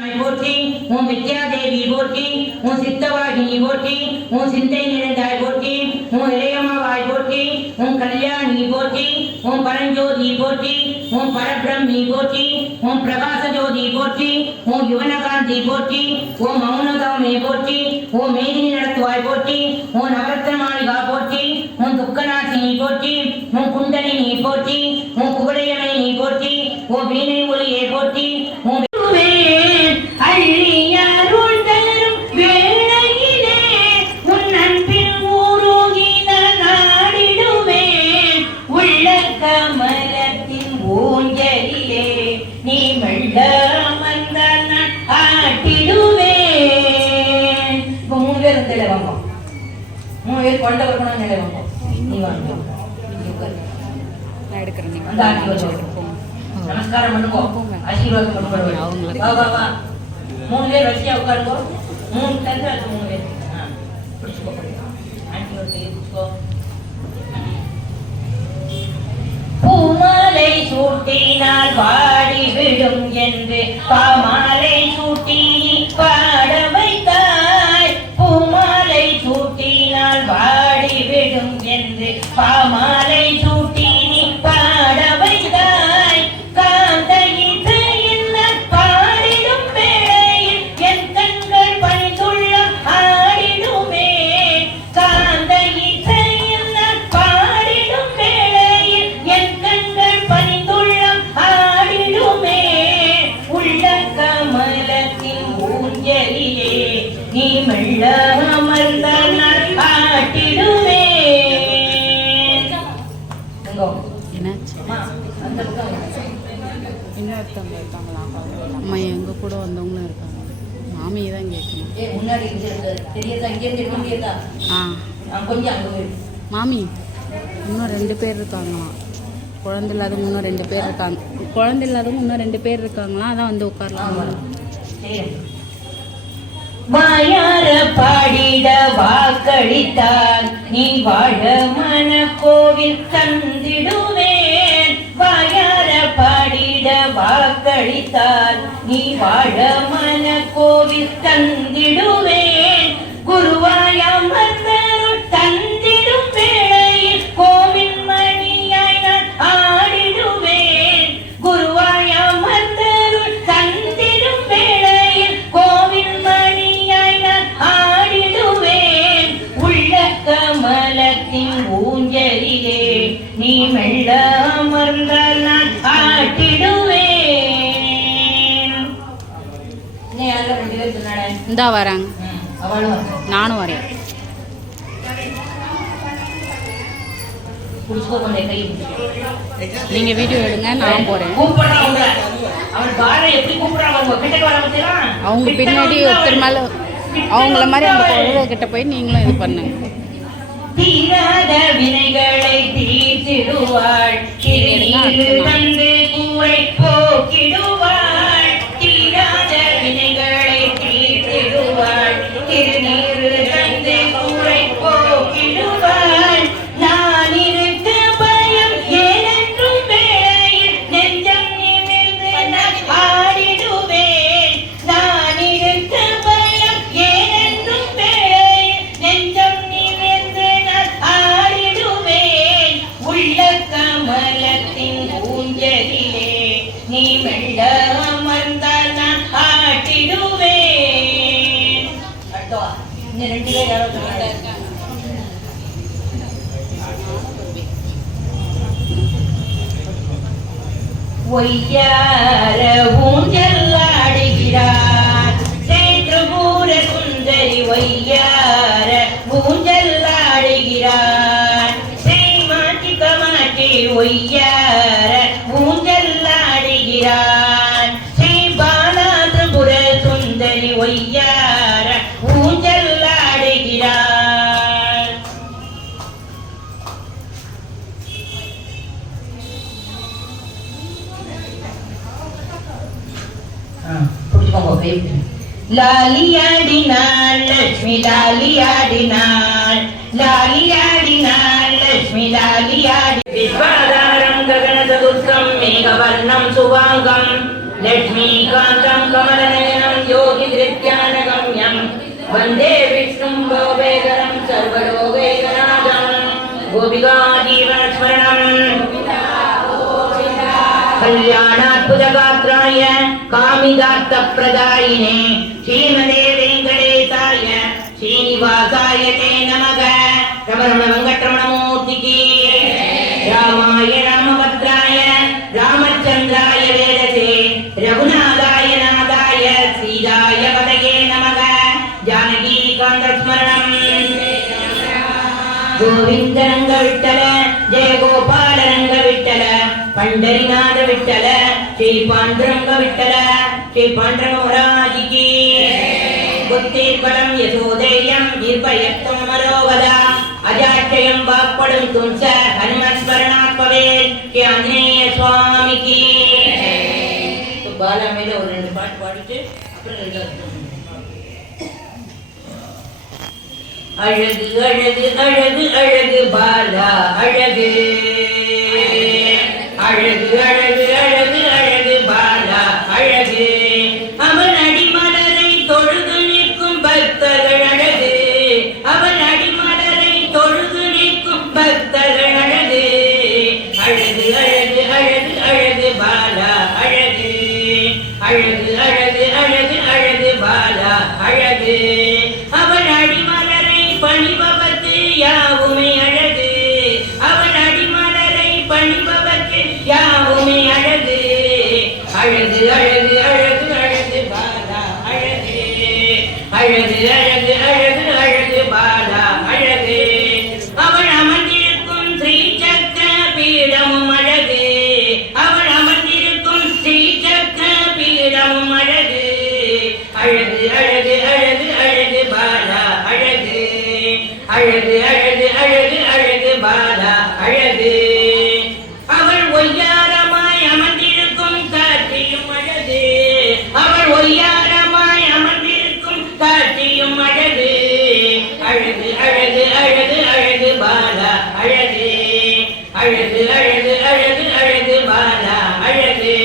போற்றி ஓம் வித்யாதேவி போற்றி ஓம் சித்தவாகினி போற்றி ஓம் சிந்தை நிறைந்தாய் போற்றி ஓம் இளையமாவாய் போற்றி ஓம் கல்யாணி போற்றி ஓம் பரஞ்சோதி போற்றி ஓம் பரபிரம்மி போற்றி ஓம் பிரகாச ஜோதி போற்றி ஓம் யுவனகாந்தி போற்றி ஓம் மௌனகாமே போற்றி ஓம் மேதினி நடத்துவாய் போற்றி ஓம் நவரத்ன மாளிகா போற்றி ஓம் துக்கநாசினி போற்றி ஓம் குண்டலினி போற்றி ஓம் குவளையமேனி போற்றி ஓம் வீணை ஒளியை போற்றி ஓம் நமஸ்காரம் பண்ணுங்க ஆசீர்வாதம் பண்ணுங்க அவங்களுக்கு வா வா வா மூணு பேர் வச்சியா உட்காருங்க மூணு தந்து மூணு பேர் பிடிச்சுக்கோ ஆண்டி ஒரு பிடிச்சுக்கோ பூமாலை சூட்டினால் பாடி விடும் என்று பாமாலை சூட்டி பாட வைத்தாய் பூமாலை சூட்டினால் பாடி விடும் என்று பாமாலை சூட்டி பாட வைத்தாய் காந்த இசையில் பாடிடும் வேளையில் என் கண்கள் பணிந்துள்ளம் ஆடிடுமே காந்த இசையில் பாடிடும் வேளையில் என் கண்கள் பணிந்துள்ளம் ஆடிடுமே உள்ள கமலத்தின் ஊஞ்சலிலே நீ மெல்ல அமர்ந்த ஆட்டிடுமே. இன்னொருத்தவங்க இருக்காங்களா அம்மா எங்க கூட வந்தவங்களும் இருக்காங்க. மாமி தான் மாமி இன்னும் 2 பேர் இருக்காங்களாம். குழந்தை இல்லாதவங்க இன்னும் 2 பேர் இருக்காங்க. குழந்தை இல்லாதவங்க இன்னும் 2 பேர் இருக்காங்களாம். அதான் வந்து உட்காரலாம். வாயார பாடிட வாக்களித்தால் நீ வாழ மன கோவில் தந்திடுவேன். வாயார பாடிட வாக்களித்தால் நீ வாழ மன கோவில் தந்திடுவேன். குருவாயமர்ந்தருள் தந்திடும் வேளையில் கோவில் மணியாய் நான் ஆடிடுவேன். குருவாயமர்ந்தருள் தந்திடும் வேளையில் கோவில் மணியாய் நான் ஆடிடுவேன். உள்ள கமலத்தின் ஊஞ்சலிலே நீ மெல்ல அமர்ந்த நான் ஆட்டிடுவேன். இந்தா வராங்க. நானும் வரேன். நீங்க வீடியோ எடுங்க, நான் போறேன். அவங்க பின்னாடி ஒருத்தர் மேல அவங்கள மாதிரி அந்த குழந்தை கிட்ட போய் நீங்களும் இது பண்ணுங்க. தீராத வினைகளை தீர்த்திடுவாள், தந்து கூரை போக்கிடுவாள். தீராத வினைகளை தீர்த்திடுவாள், திருநீர் தந்து கூரை போக்கிடுவாள். நான் இருக்க பயம் ஏனென்றும் வேளையில் நெஞ்சம் நிமிர்ந்து நான் ஆடிடுவேன். நான் இருக்க பயம் ஏனென்றும் வேளையில் நெஞ்சம் நிமிர்ந்து நான் ஆடிடுவேன். உள்ள கமலத்தின் ஊஞ்சலிலே நீ மெல்ல அமர்ந்தால் நான் ஆட்டிடுவேன். இன்னும் 2 பேர் யாரோ இருக்காங்க. ஒய்யார ஊஞ்சல் ஆடுகிறார் சேற்றுபூர சுந்தரி. ஒய்யார ஊஞ்சல் ஆடுகிறார் மாட்டி கமாட்டி. ஒய்யார ஊஞ்சல் ஆடுகிறார் ஸ்ரீ பாலாதிபுர சுந்தரி. ஒய்யார ஊஞ்சல் ஆடுகிறார். லாலியாடினாள் லட்சுமி லாலியாடினாள், லாலியாடினாள் லட்சுமி லாலியாடி. விஸ்வாதாரம் ககன சதுர்க்கம் மேகவர்ணம் சுவாங்கம் லட்சுமீகாந்தம் கமலநயனம் वन्दे विष्णुं भवेदरं सर्वलोकैकनाथं गोपिका जीवनस्मरणम् कल्याणाद्भुतगात्राय कामिदार्थप्रदायिने श्रीमते वेङ्कटेशाय श्रीनिवासाय ते नमः। रमण वेङ्कटरमणमूर्तिकी रामाय रामभद्राय रामचन्द्राय वेदसे रघुनाथाय नाथाय सीताय पदये नमः। जानकीकान्तस्मरणम् गोविन्द रंग विठ्ठल जय गोपाल रंग विठ्ठल पंढरीनाथ विठ्ठल श्री पांडुरंग विठ्ठल श्री पांडुरंग महाराज की बुद्धिर्बलं यशोधैर्यं निर्भयत्वं मनोबला अजाक्षयं वाक्पडं तुंस हनुमत्स्मरणात् भवेत् श्री आंजनेय स्वामी की। तो बाला मेरे और ரெண்டு பாட்டு பாடிட்டு அப்புறம் எழுதுறோம்। அழகு அழகு அழகு அழகு பாலா அழகு அழகு அழகு அழகு அழகு பாலா அழகு அவன் அடிமலரை தொழுது நிற்கும் பக்தர்கள் அழகு அவன் அடிமலரை தொழுது நிற்கும் பக்தர்கள் அழகு அழகு அழகு அழகு அழகு பாலா அழகு அழகு அழகு அழகு அழகு பாலா அழகு அவன் அடிமலரை பணிபவர்க்கு யாவுமே அழகு அவன் அடிமலரை பணிபவர்க்கு யாவுமே அழகு அழகு அழகு அழகு அழகு பாலா அழகு அழகு அழகு அழகு அழகு பாலா அழகு அவன் அமர்ந்திருக்கும் ஸ்ரீ சக்கர பீடமும் அழகு அவன் அமர்ந்திருக்கும் ஸ்ரீ சக்கர பீடமும் அழகு அழகு அழகு அழகு அழகு பாலா அழகு அழகு அழகு அழகு அழகு பாலா அழகு அவள் ஒய்யாரமாய் அமர்ந்திருக்கும் காட்சியும் அழகு அவள் ஒய்யாரமாய் அமர்ந்திருக்கும் காட்சியும் அழகு அழகு அழகு அழகு அழகு பாலா அழகு அழகு அழகு அழகு அழகு பாலா அழகு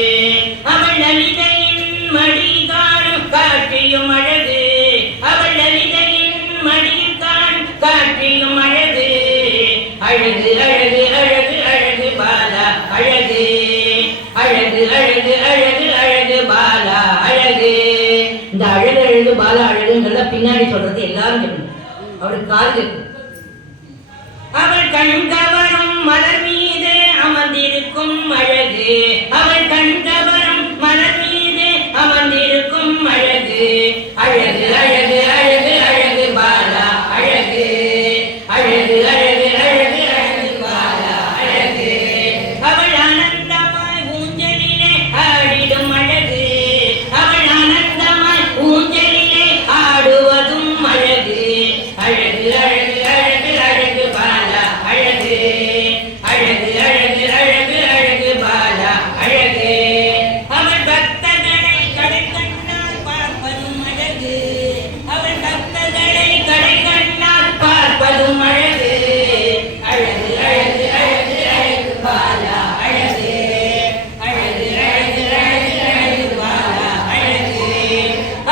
அவள் லலிதையின் மடி காணும் காட்சியும் அழகு அவள் லலிதையின் மடியில் காணும் காட்சியும் அழகு அழகு அழகு அழகு அழகு பாலா அழகு அழகு அழகு அழகு அழகு பாலா அழகு. இந்த அழகு அழகு பாலா அழகுங்கிறத பின்னாடி சொல்றது எல்லாரும் சொல்லணும். அவளுக்கு காது இருக்கு. அவள் கண் கவரும் மலர் மீது அமர்ந்திருக்கும் அழகு அவள் கண் கவரும் மலர் மீது அமர்ந்திருக்கும் அழகு அழகு அழகு அழகு அழகு பாலா அழகு அழகு அழகு அழகு அழகு பாலா அழகு அவள் ஆனந்தமாய் ஊஞ்சலிலே ஆடிடும் அழகு அவள் ஆனந்தமாய் ஊஞ்சலிலே ஆடுவதும் அழகு அழகு அழகு அழகு அழகு பாலா அழகு அழகு அழகு அழகு அழகு பாலா அழகு அவள் பக்தர்களை கடை கண்ணால் பார்ப்பதும் அழகு அவள் பக்தர்களை கடை கண்ணால் பார்ப்பதும் அழகு அழகு அழகு அழகு அழகு பாலா அழகு அழகு அழகு அழகு அழகு பாலா அழகு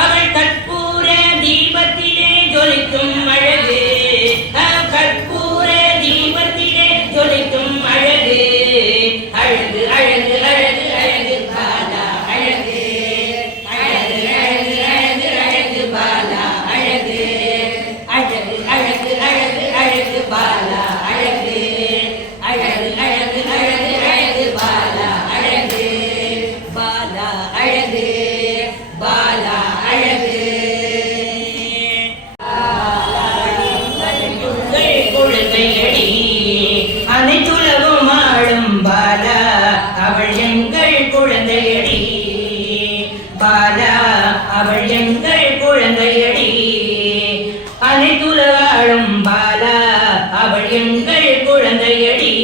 அவள் கற்பூர தீபத்திலே ஜொலிக்கும் அழகு அவள் கற்பூர தீபத்திலே ஜொலிக்கும் அழகு அழகு அழகு அழகு அழகு பாலா அழகு அழகு அழகு அழகு அழகு பாலா அழகு அழகு அழகு அழகு அழகு பாலா அழகு அழகு அழகு அழகு அழகு பாலா அழகு பாலா அழகு பாலா அழகு குழந்தையடி அனைத்துலகும் ஆளும் பாலா அவள் எங்கள் குழந்தையடி பாலா அவள் எங்கள் குழந்தையடி அனைத்துலகாளும் பாலா அவள் எங்கள் குழந்தையடி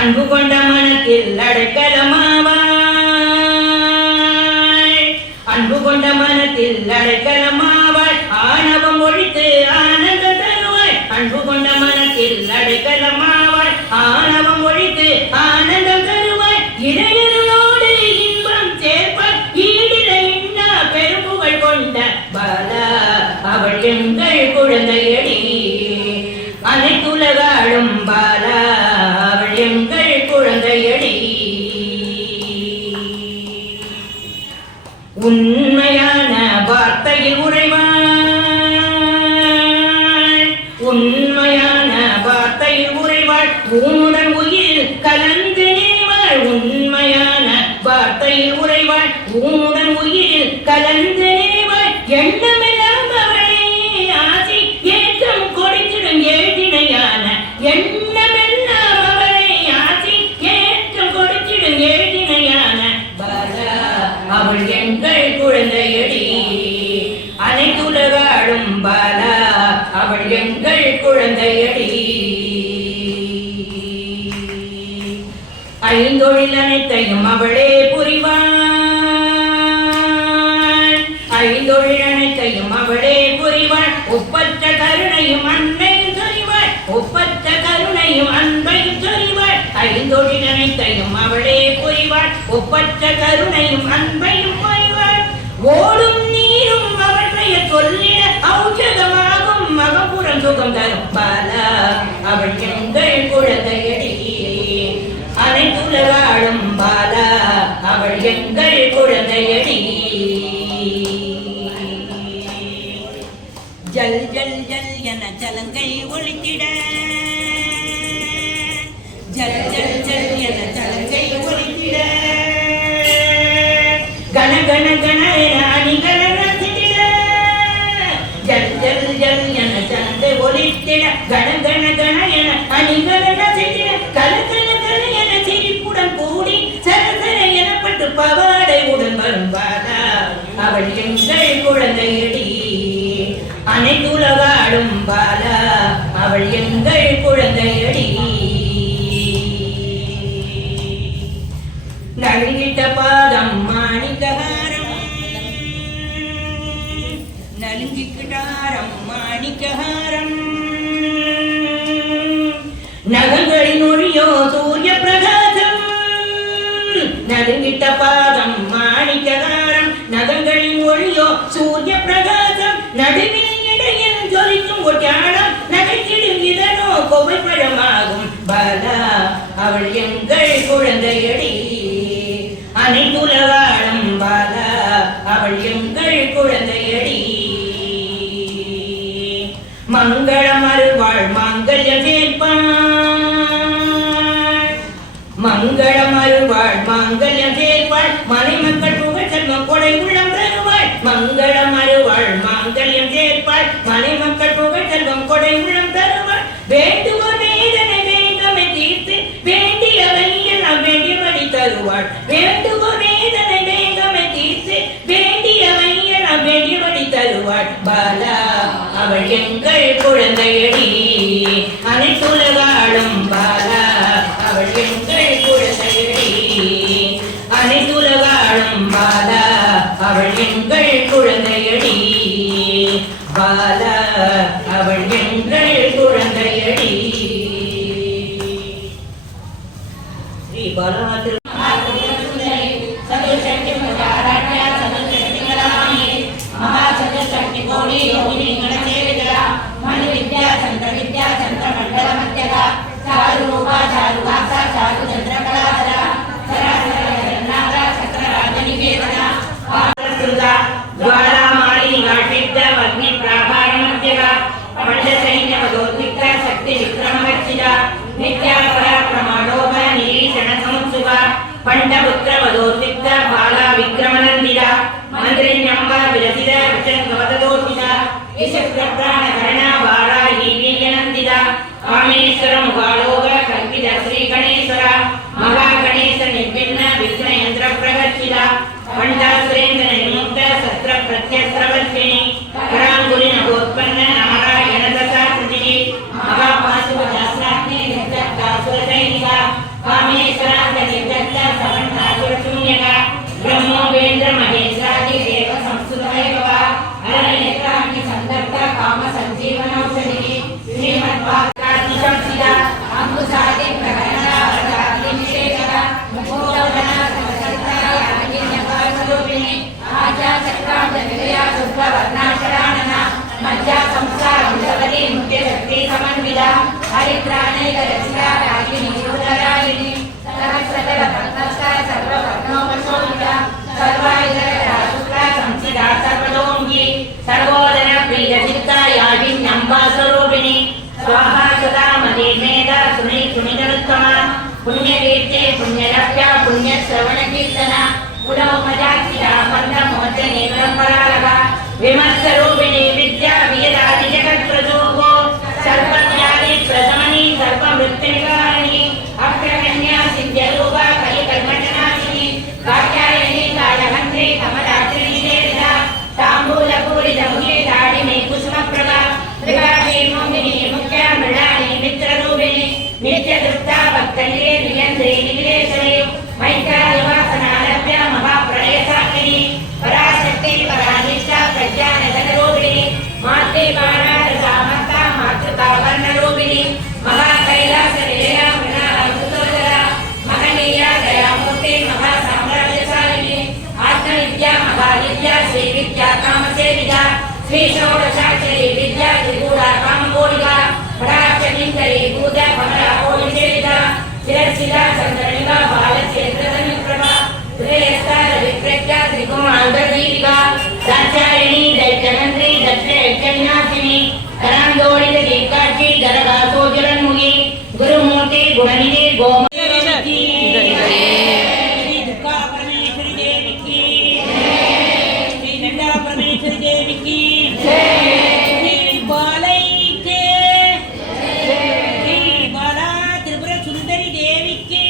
அன்பு கொண்ட மனத்தில் அடைக்கலமாவாள் அன்பு கொண்ட மனத்தில் அடைக்கலமாவாள் ஆணவம் ஒழித்து ஆனந்த தருவாள் அன்பு கொண்ட மனத்தில் அடைக்கலமாவாள் ஆணவம் ஒழித்து ஆனந்தம் தருவாள் இடையர்களோடு இன்பம் சேர்ப்பாள் ஈடிட இன்னா பெரும்புகள் கொண்ட கருவறையில் உறைவாள் உம்முடன் உயிரில் கலந்தேவாள் எண்ணமெல்லாம் அவளே ஆசை ஏற்றம் கொடுத்திடும் எழுதினையான எண்ணமெல்லாம் அவளை ஆசை ஏற்றம் கொடுத்திடும் எழுதினையான பாலா அவள் எங்கள் குழந்தையடி அனைத்துலகாடும் பாலா அவள் எங்கள் குழந்தையடி ஐந்தொழில் அனைத்தையும் அவளே புரிவாள் ஐந்தொழில் அனைத்தையும் அவளே புரிவாள் ஒப்பற்ற கருணையும் அன்னையும் சொரிவாள் ஒப்பற்ற கருணையும் அன்பையும் சொரிவாள் ஐந்தொழில் அனைத்தையும் அவளே புரிவாள் ஒப்பற்ற கருணையும் அன்பையும் புரிவாள் ஓடும் நீரும் அவள் பெயர் சொல்லிட ஔஷதமாகும் மகபுரம் சுகம் தரும் பாலா அவள் எங்கள் குழந்தையடி அனைத்துலகாடும் பாலா அவள் எங்கள் குழந்தையடி ஜல் ஜல் ஜல் என ஜலங்கை ஒளித்திட ஜல் ஜல் ஜல் என ஜலங்கை ஒளித்திட கன கன கன என அணிகள் ரசித்திட ஜல் ஜல் ஜல் என ஜலங்கை ஒளித்திட கன கன கன என அணிகள் ரசித்திட கல கல கல என சிரிப்புடன் கூடி சரசர எனப்பட்டு பவாடை உடன் வரும் பாலா அவள் எங்கள் குழந்தையடி அனைத்துலகாடும் பாலா அவள் எங்கள் குழந்தையடி நழுங்கிட்ட பாதம் மாணிக்கஹாரம் நலுங்கிக்கிட்டாரம் மாணிக்கஹாரம் நகங்களின் ஒளியோ சூரிய பிரகாசம் நலுங்கிட்ட பாதம் மாணிக்கஹாரம் நகங்களின் ஒளியோ சூரிய பிரகாசம் நடுவில் ஜொலிக்கும் ஒட்டாடம் நகைத்திடும் இதனோ கோவை பழமாகும் பாலா அவள் எங்கள் குழந்தையடி அனைத்துலகாடும் பாலா அவள் எங்கள் குழந்தையடி மங்களம் அருள்வாள் மாங்கல்யம் சேர்ப்பாள் மங்களம் அருள்வாள் மாங்கல்யம் சேர்ப்பாள் மனைமக்கள் புகழ் செல்வம் கொடை உள்ளம் தருவாள் மங்களம் அருள்வாள் மாங்கல்யம் சேர்ப்பாள் மனைமக்கள் புகழ் செல்வம் கொடை உள்ளம் தருவாள் வேண்டுவோர் வேதனை வேங்கமை தீர்த்து வேண்டியவை எல்லாம் வேண்டியபடி தருவாள் வேண்டுவோர் வேதனை வேங்கமை தீர்த்து வேண்டியவை எல்லாம் வேண்டியபடி தருவாள் பாலா அவள் எங்கள் குழந்தையடி அனைத்துலகாடும் பாலா அவள் எங்கள் குழந்தையடி அனைத்துலகாடும் பாலா அவள் எங்கள் குழந்தையடி பாலா அவள் எங்கள் குழந்தையடி ஸ்ரீ பாலா पंडपुत्रवदोत्तिक्ता बाला विक्रमनन्दिता मन्त्रिण्यम्बा विरसिता विचन्द्रवददोषिता विशक्तप्राणकरणा बाला हीवीर्यनन्दिता कामेश्वरमुखालोक कल्पित श्रीगणेश्वर महागणेश निर्विघ्न विघ्नयन्त्रप्रगर्षिता पण्डासुरेन्द्र निर्मुक्त शस्त्र प्रत्यस्त्रवर्षिणि कराङ्गुलिनभोत्पन्न नारायणदशाकृतिः महापाशुपदास्नाग्नि निर्दग्धासुरसैनिका कामेश्वरांत निर्दग्ध समन्नासुरशून्यका ब्रह्मोपेन्द्र महेशादि देव संस्तुतवैभव अरण्यत्राग्नि संदग्ध काम संजीवनौषधिः श्रीमद्भागवतादिशंसिता अंकुशादि प्रकरणा वरदादिनिषेधः मुक्तोदना समसत्ता याज्ञिकस्वरूपिणी आजा चक्रांत निलया शुभवर्णाशराणना मज्जा संसार विषवती मुख्य शक्ति समन्विता हरिद्राणैक रचिता रागिनी रुद्ररागिनी सहस्रदल पद्मस्था सर्ववर्णोपशोभिता सर्वायुधरा शुक्ला संसिता सर्वतोङ्गी सर्वोदर प्रियचित्ता यागिन्यम्बा स्वरूपिणी स्वाहा सदा मदे मेधा सुनि सुनितरुत्तमा पुण्यकीर्ते पुण्यलभ्या पुण्यश्रवणकीर्तना दर्शने ब्रह्मलालका विमत्सरूपिणी विद्या वियदादि जगत्प्रदोहो सर्वज्ञानी प्रशमनी सर्वमृत्युनिवारिणी अग्रगण्या सिद्ध्यरूपा कलिकल्मषनाशिनी कात्यायनी कालहन्त्री कमलात्रिणी देविता ताम्बूलपूरितमुखे दाडिमे कुसुमप्रभा त्रिकाशी मोहिनी मुख्या मृणाली मित्ररूपिणी नित्यतृप्ता भक्तनिरे नियन्त्रे निविलेशने मैत्रादिवासनालभ्य महाप्रलयसाक्षिणी पराशक्ति परानिष्ठा प्रज्ञानधनरूपिणी मातृकाणारसामर्था मातृकावर्णरूपिणी महाकैलासनिलया मृणालसुतोदरा महनीया दयामूर्ति महासाम्राज्यशालिनी आत्मविद्या महाविद्या श्रीविद्या कामसेविका श्री षोडशाक्षरी विद्या त्रिपुरा कामकोटिका पराक्षनिकरी भूत कमला कोटिसेविता चिरशिला चन्द्रनिका बालक्षेत्रधनुप्रभा त्रियस्तार विप्रज्ञा त्रिकुमारदीपिका दाक्षायणी दैत्यगन्त्री दक्षयज्ञनाशिनी करान्दोलित दीर्घाक्षी गरगासोज्ज्वलन्मुखी गुरुमूर्ति गुणनिधि गोमती श्री दुर्गा परमेश्वरी देवी की श्री नंदा परमेश्वरी देवी की श्री बालाई के श्री बाला त्रिपुरा सुंदरी देवी की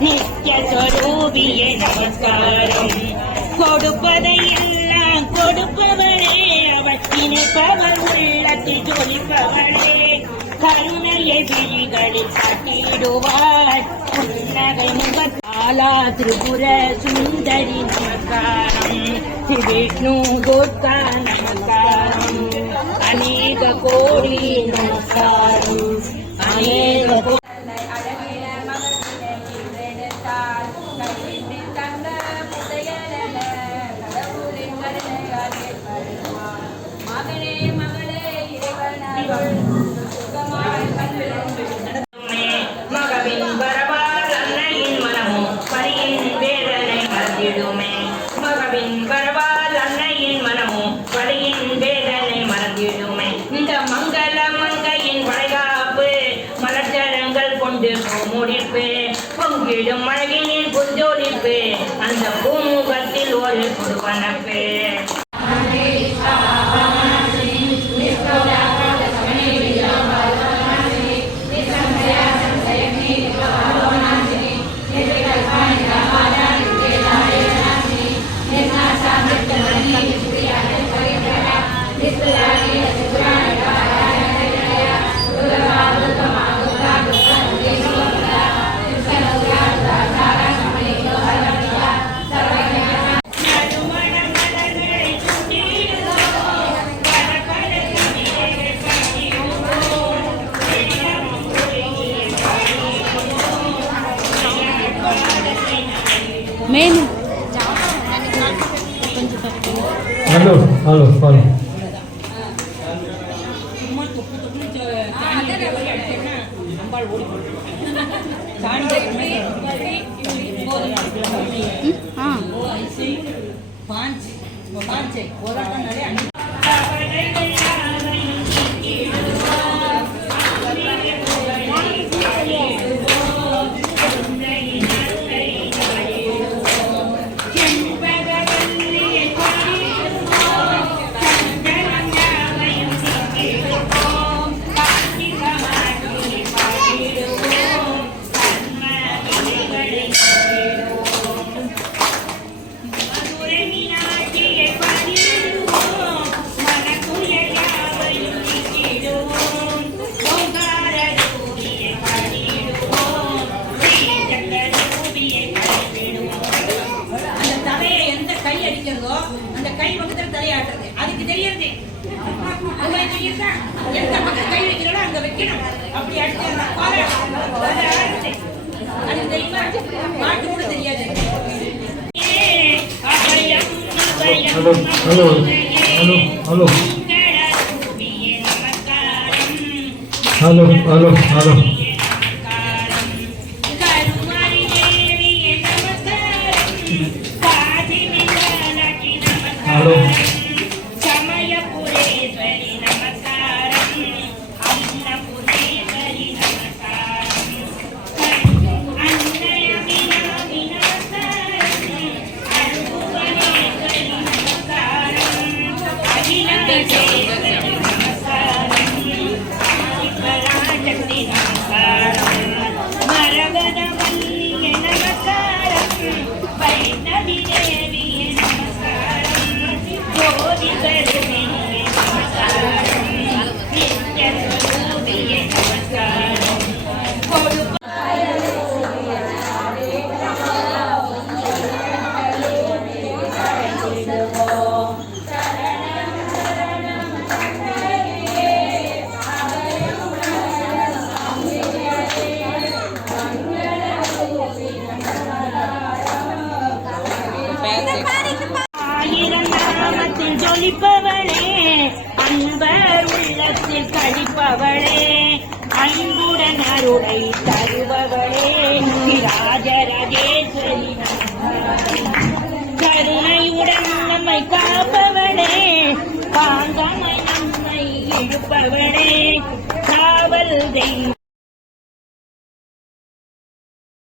நித்யஸ்வரூபியே நமஸ்காரம் கொடுப்பதையெல்லாம் கொடுப்பவனே அவற்றினை பவர் உள்ளத்தில் ஜொலிப்பவனே கருணையை விழிகளில் காட்டிடுவார் புன்னகை முகத்தாலா திரிபுர சுந்தரி நமஸ்காரம் ஸ்ரீ விஷ்ணு துர்கா நமஸ்காரம் அநேக கோடி நமஸ்காரம் அநேக மகவின் வரவால் அன்னையின் மனமும் பரியின் வேதனை மறந்திடுமே மகவின் வரவால் அன்னையின் மனமும் பரியின் வேதனை மறந்திடுமே இந்த மங்கள மங்கையின் வளைகாப்பு மலர்ச்சரங்கள் கொண்டு முடிப்பு பொங்கிடும் அழகினின் புஞ்சோடிப்பு அந்த பூமுகத்தில் ஒரு புதுவனப்பு मेन hello hello hello hello hello hello hello hello hello hello அளிப்பவளே அன்புடன் அருளை தருபவளே ராஜராஜேஸ்வரி கருணையுடன் நம்மை காப்பவளே பாங்கமாய் நம்மை இழுப்பவளே